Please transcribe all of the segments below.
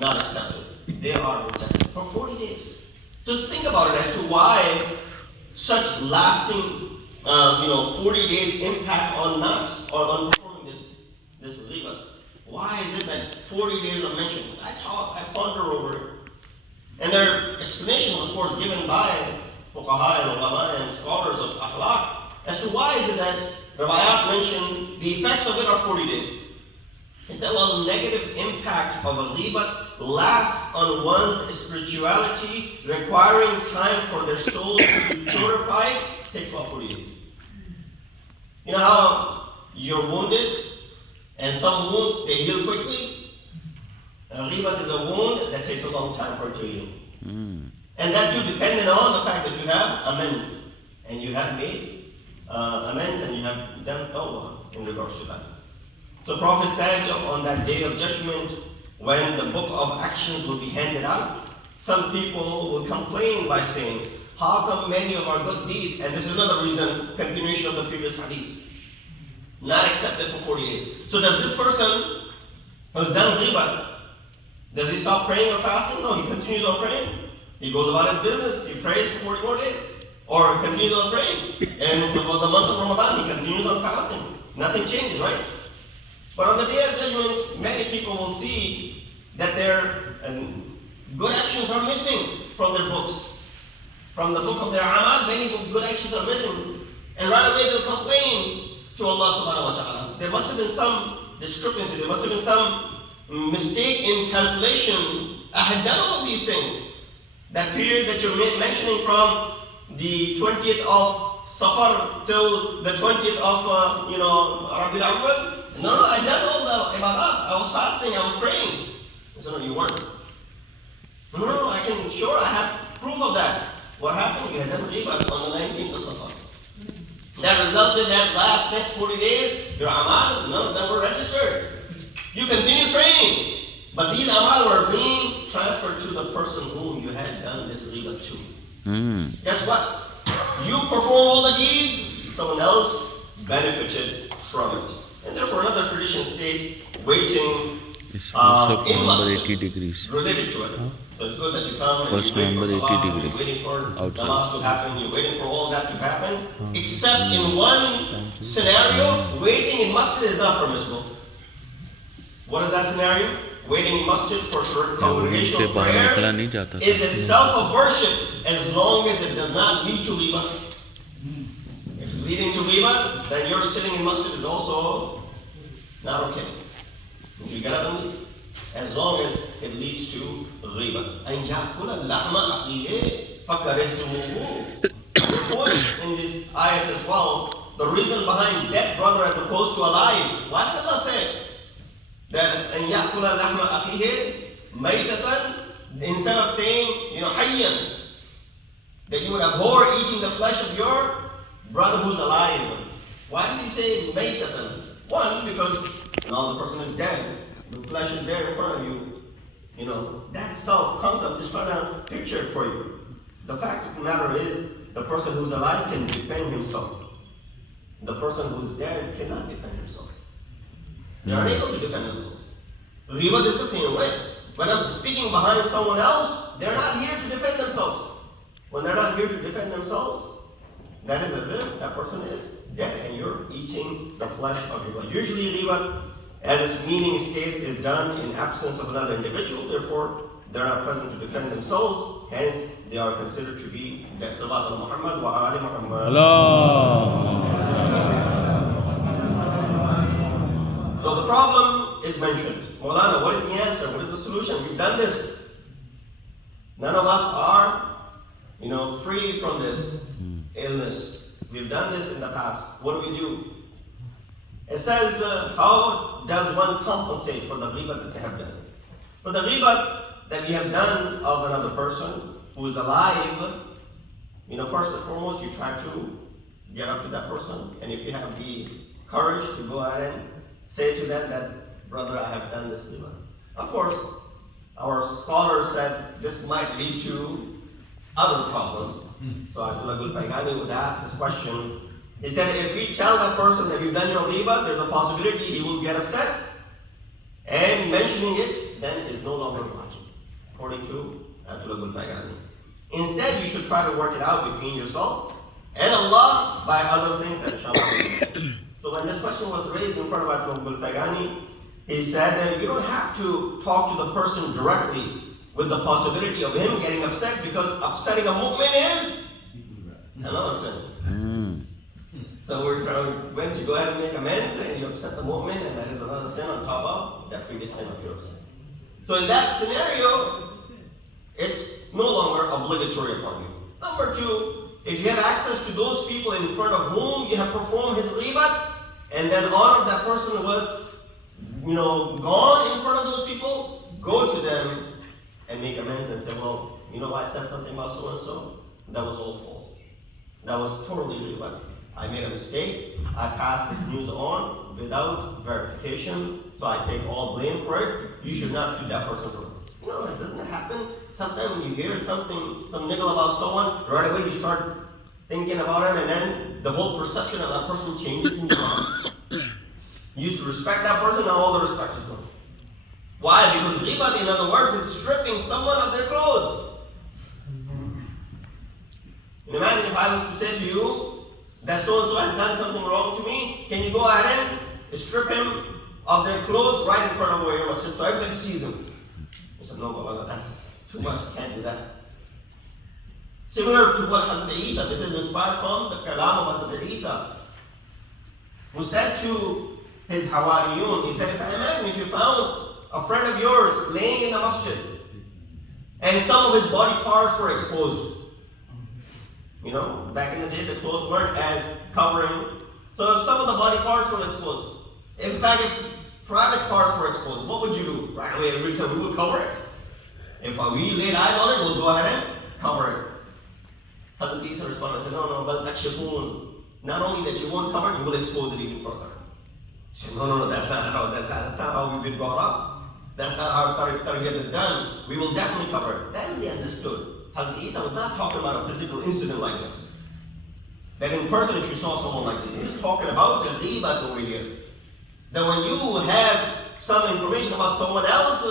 not accepted. They are rejected for 40 days. So think about it as to why such lasting, 40 days impact on performing this riba. Why is it that 40 days are mentioned? I ponder over it. And there are explanations, of course, given by fuqaha and ulama and scholars of akhlaq as to why is it that riwayat mention the effects of it are 40 days. He said, well, negative impact of a ghibat lasts on one's spirituality, requiring time for their soul to be purified, takes about 40 days. You know how you're wounded, and some wounds, they heal quickly? A ghibat is a wound that takes a long time for it to heal. And that too dependent on the fact that you have amends, and you have made amends, and you have done tawbah in regards to that. So Prophet said on that day of judgment, when the book of actions will be handed out, some people will complain by saying, how come many of our good deeds, and this is another reason, continuation of the previous hadith, not accepted for 40 days. So does this person who's done ghibat, does he stop praying or fasting? No, he continues on praying. He goes about his business, he prays for 40 more days. Or continues on praying. And for the month of Ramadan, he continues on fasting. Nothing changes, right? But on the day of judgment, many people will see that their good actions are missing from their books. From the book of their amal, many good actions are missing. And right away they'll complain to Allah subhanahu wa ta'ala. There must have been some discrepancy, there must have been some mistake in calculation. I had done all of these things. That period that you're mentioning from the 20th of Safar till the 20th of Rabiul Awwal. No, I done all the ibadat. I was fasting, I was praying. I said, no, you weren't. No, I have proof of that. What happened? You had done ghibat on the 19th of Safar. That resulted that next 40 days, your amal, none of them were registered. You continue praying, but these amal were being transferred to the person whom you had done this ghibat to. Guess what? You perform all the deeds, someone else benefited from it. And therefore another tradition states waiting It's first in November masjid 80 degrees. related to it. So it's good that you come and First you wait for November 80 salah, degree. you're waiting for Outside. namaz to happen, you're waiting for all that to happen. Except in one scenario, waiting in masjid is not permissible. What is that scenario? Waiting in masjid for congregational prayer is itself a worship as long as it does not lead to ghibat. If it's leading to ghibat, then your sitting in masjid is also not okay. You get up and leave. As long as it leads to ghibat. أَنْ يَأْكُلَ اللَّحْمَ أَخِيهِ فَكَرِهْتُمُوهُ. The point in this ayat as well, the reason behind dead brother as opposed to alive. What did Allah say? That أَنْ يَأْكُلَ اللَّحْمَ أَخِيهِ مَيْتَةً, instead of saying, حَيًّا, that you would abhor eating the flesh of your brother who's alive. Why did he say مَيْتَةً? One, because now the person is dead. The flesh is there in front of you. That itself concept is trying to picture it for you. The fact of the matter is, the person who's alive can defend himself. The person who's dead cannot defend himself. They are able to defend themselves. Ghibat is the same way. When I'm speaking behind someone else, they're not here to defend themselves. When they're not here to defend themselves, that is as if that person is dead and you're eating the flesh of your blood. Usually ghibat, as its meaning states, is done in absence of another individual. Therefore, they're not present to defend themselves. Hence, they are considered to be dead. Sallallahu Muhammad wa ali Muhammad. So the problem is mentioned. Maulana, what is the answer? What is the solution? We've done this. None of us are, free from this illness. We've done this in the past. What do? It says, how does one compensate for the ghibat that they have done? For the ghibat that you have done of another person who is alive, first and foremost, you try to get up to that person. And if you have the courage to go ahead and say to them that, brother, I have done this ghibat. Of course, our scholars said this might lead to other problems. So Ayatollah Gul-Paigani was asked this question. He said, if we tell that person that you've done your ghibat, there's a possibility he will get upset. And mentioning it then is no longer wajib, according to Ahl-e-Bait. Instead, you should try to work it out between yourself and Allah by other things that inshallah. So when this question was raised in front of Ahl-e-Bait, he said that you don't have to talk to the person directly with the possibility of him getting upset, because upsetting a mu'min is another sin. So we're going to go ahead and make amends, and you upset the mu'min, and that is another sin on top of that previous sin of yours. So in that scenario, it's no longer obligatory upon you. Number two, if you have access to those people in front of whom you have performed his ghibat, and then honor that person was, gone in front of those people, go to them and make amends and say, well, I said something about so and so. That was all false. That was totally ghibat. I made a mistake. I passed this news on without verification, so I take all blame for it. You should not treat that person for it. Doesn't it happen? Sometimes when you hear something, some niggle about someone, right away you start thinking about him, and then the whole perception of that person changes in your mind. You used to respect that person, now all the respect is gone. Why? Because ghibat, in other words, is stripping someone of their clothes. Imagine if I was to say to you that so-and-so has done something wrong to me, can you go ahead and strip him of their clothes right in front of where your masjid so everybody sees him? He said, no, Baba, that's too much, I can't do that. Similar to what Hazrat Isa, this is inspired from the kalam of Hazrat Isa, who said to his Hawariyun, he said, imagine if you found a friend of yours laying in the masjid and some of his body parts were exposed. Back in the day the clothes weren't as covering, so if some of the body parts were exposed, in fact if private parts were exposed, what would you do? Right away every time we would cover it. If we laid eyes on it, we'll go ahead and cover it. Hazrat Isa responded and said, no, but not only that you won't cover it, you will expose it even further. He said, no, that's not how we've been brought up. That's not how tarbiyat is done. We will definitely cover it. Then they understood. Hazrat Isa was not talking about a physical incident like this. That in person, if you saw someone like this, he was talking about the ghibat over here. That when you have some information about someone else,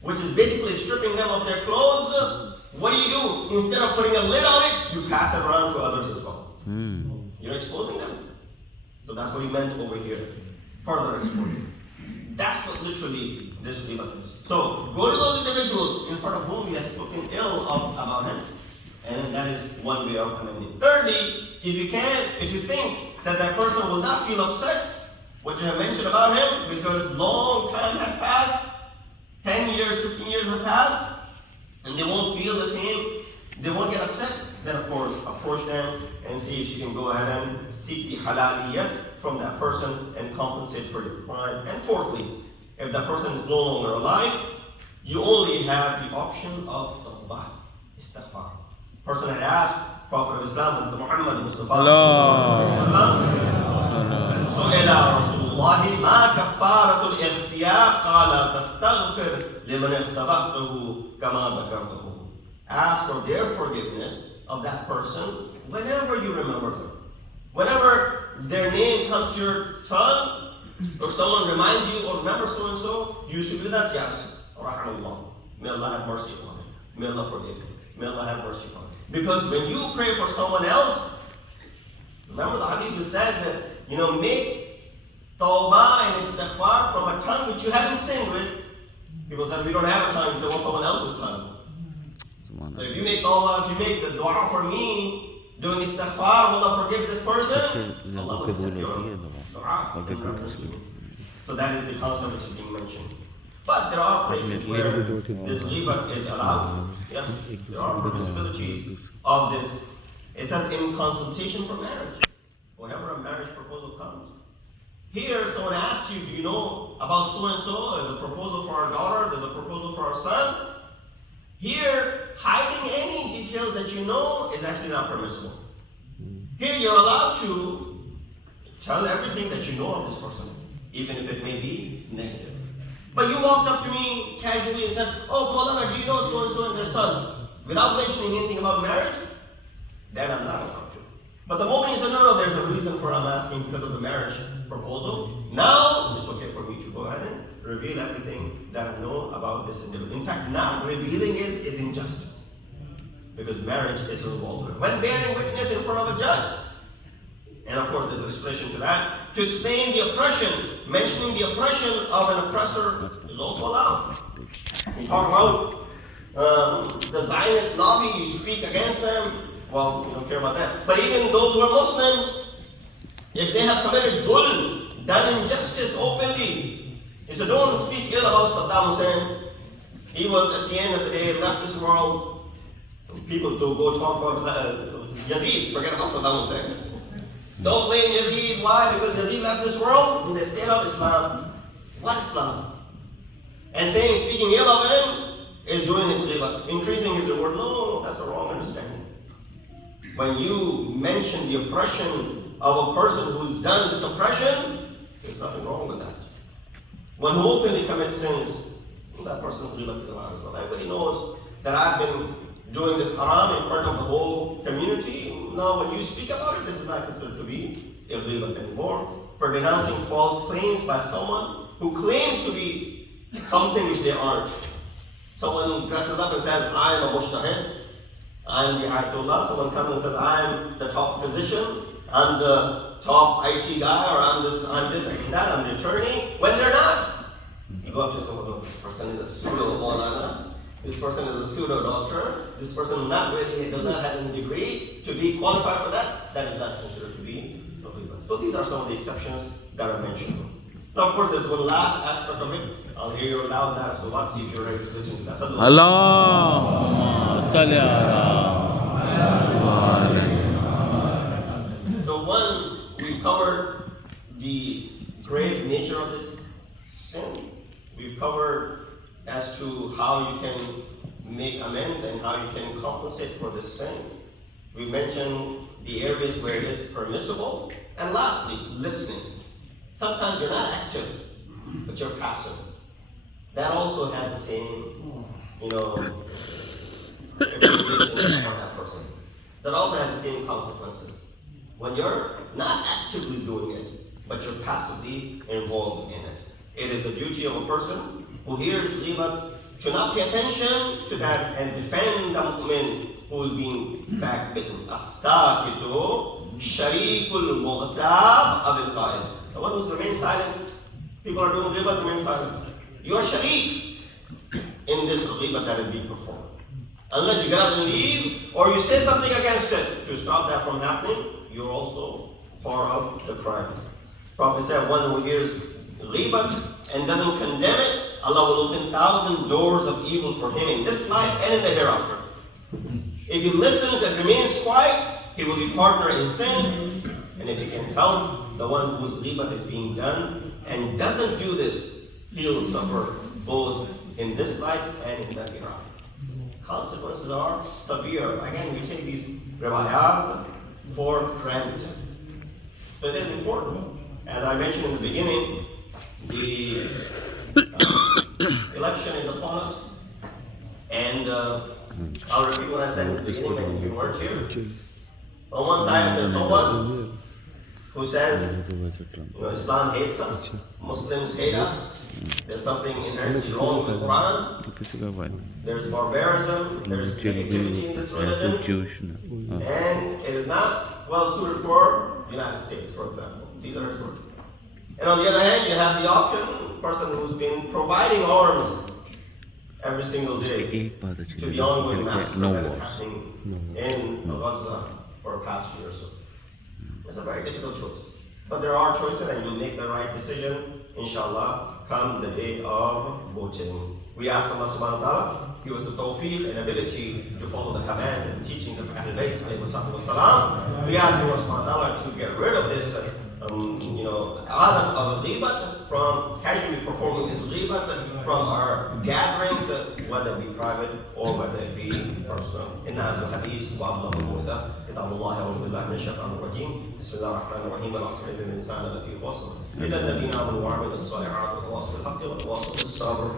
which is basically stripping them of their clothes, what do? Instead of putting a lid on it, you pass it around to others as well. You're exposing them. So that's what he meant over here. Further exposure. That's what literally this ghibat is. So go to those individuals in front of whom he has spoken ill about him, and that is one way of amending. Thirdly, if you think that person will not feel upset, what you have mentioned about him, because long time has passed, 10 years, 15 years have passed, and they won't feel the same, they won't get upset, then of course approach them and see if you can go ahead and seek the halaliyat from that person and compensate for the crime. And fourthly, if that person is no longer alive, you only have the option of tawbah, istighfar. Person had asked Prophet of Islam, the Muhammad Mustafa, سئل رسول الله ما كفارة الاغتياب قال تستغفر لمن اغتبته كما ذكرته. Ask for their forgiveness of that person whenever you remember them. Whenever their name comes to your tongue, or someone reminds you, or remember so and so, you should do that. Yes, rahmatullah. May Allah have mercy upon him. May Allah forgive him. May Allah have mercy upon him. Because when you pray for someone else, remember the hadith that said that, make tawbah and istighfar from a tongue which you haven't sinned with. People said, we don't have a tongue. You say, well, someone else's tongue. So if you make tawbah, if you make the dua for me, doing istighfar, Allah forgive this person, Allah will accept your dua. So that is the concept which is being mentioned. But there are places where this ghibat is allowed. Yes, there are possibilities of this. It says in consultation for marriage. Whenever a marriage proposal comes. Here, someone asks you, do you know about so-and-so? There's a proposal for our daughter, there's a proposal for our son. Here, hiding any details that you know is actually not permissible. Here, you're allowed to tell everything that you know of this person, even if it may be negative. But you walked up to me casually and said, oh, Maulana, do you know so-and-so and their son? Without mentioning anything about marriage, then I'm not allowed to. But the moment you said, no, there's a reason for I'm asking because of the marriage proposal, now it's okay for me to go ahead and reveal everything that I know about this individual. In fact, not revealing is injustice. Because marriage is involved. When bearing witness in front of a judge, and of course there's an explanation to that, to explain the oppression, mentioning the oppression of an oppressor is also allowed. You talk about the Zionist lobby, you speak against them, well, you don't care about that. But even those who are Muslims, if they have committed zulm, done injustice openly, he said, don't speak ill about Saddam Hussein. He was, at the end of the day, left this world. People to go talk about Yazid, forget about Saddam Hussein. Don't blame Yazid. Why? Because Yazid left this world in the state of Islam. What Islam? And saying, speaking ill of him is doing his ghibah, increasing his reward. No, that's the wrong understanding. When you mention the oppression of a person who's done this oppression, there's nothing wrong with that. When who openly commits sins, that person's ghibah is allowed as well. Everybody knows that I've been doing this haram in front of the whole community. Now when you speak about it, this is not considered to be illegal anymore. For denouncing false claims by someone who claims to be something which they aren't. Someone who dresses up and says, I'm a mujtahid, I'm the Ayatollah. Someone comes and says, I'm the top physician, I'm the top IT guy, or I'm this, I'm that, I'm the attorney, when they're not. You go up to someone, oh, this person is a pseudo-Maulana. This person is a pseudo-doctor. This person not really does not have a degree to be qualified for that. That is not considered to be illegal. So these are some of the exceptions that are mentioned. Now, of course, there's one last aspect of it. I'll hear you loud now, so let's see if you're ready to listen to that. Allah salli The one we covered the grave nature of this sin. We've covered as to how you can make amends and how you can compensate for this sin. We mentioned the areas where it is permissible. And lastly, listening. Sometimes you're not active, but you're passive. That also had the same, implications on that person. That also has the same consequences. When you're not actively doing it, but you're passively involved in it. It is the duty of a person who hears ghibat to not pay attention to that and defend the mu'min who is being backbitten. As-sakitu sharikul mughtab abil qa'id. The one who's remained silent, people are doing ghibat, remain silent. You're sharik in this ghibat that is being performed. Unless you get up and leave, or you say something against it to stop that from happening, you're also part of the crime. Prophet said, one who hears ghibat and doesn't condemn it, Allah will open 1,000 doors of evil for him in this life and in the hereafter. If he listens and remains quiet, he will be partner in sin. And if he can help the one whose ghibat is being done and doesn't do this, he'll suffer both in this life and in the hereafter. Consequences are severe. Again, we take these riwayat for granted. But it is important. As I mentioned in the beginning, the election is upon us. And I'll repeat what I said in the beginning when you weren't here. On one side, there's someone who says, Islam hates us, Muslims hate us. There's something inherently wrong with the Quran. There's barbarism, there's negativity in this religion, and it is not well suited for the United States, for example. These are his words. And on the other hand, you have the option, person who's been providing arms every single day to the ongoing massacre that is happening in Gaza for the past year or so. It's a very difficult choice. But there are choices, and you'll make the right decision, inshallah, come the day of voting. We ask Allah subhanahu wa ta'ala, give us the tawfiq and ability to follow the commands and teachings of Ahl-e-Bait. We ask Allah subhanahu wa ta'ala to get rid of this adat of ghibat, from casually performing this ghibat from our gatherings, whether it be private or whether it be personal. In the hadith, wa Allah كتاب الله أعوذ بالله من الشيطان الرجيم بسم الله الرحمن الرحيم العصر إن الإنسان لفي خسر إلا الذين آمنوا وعملوا الصالحات وتواصوا بالحق وتواصوا بالصبر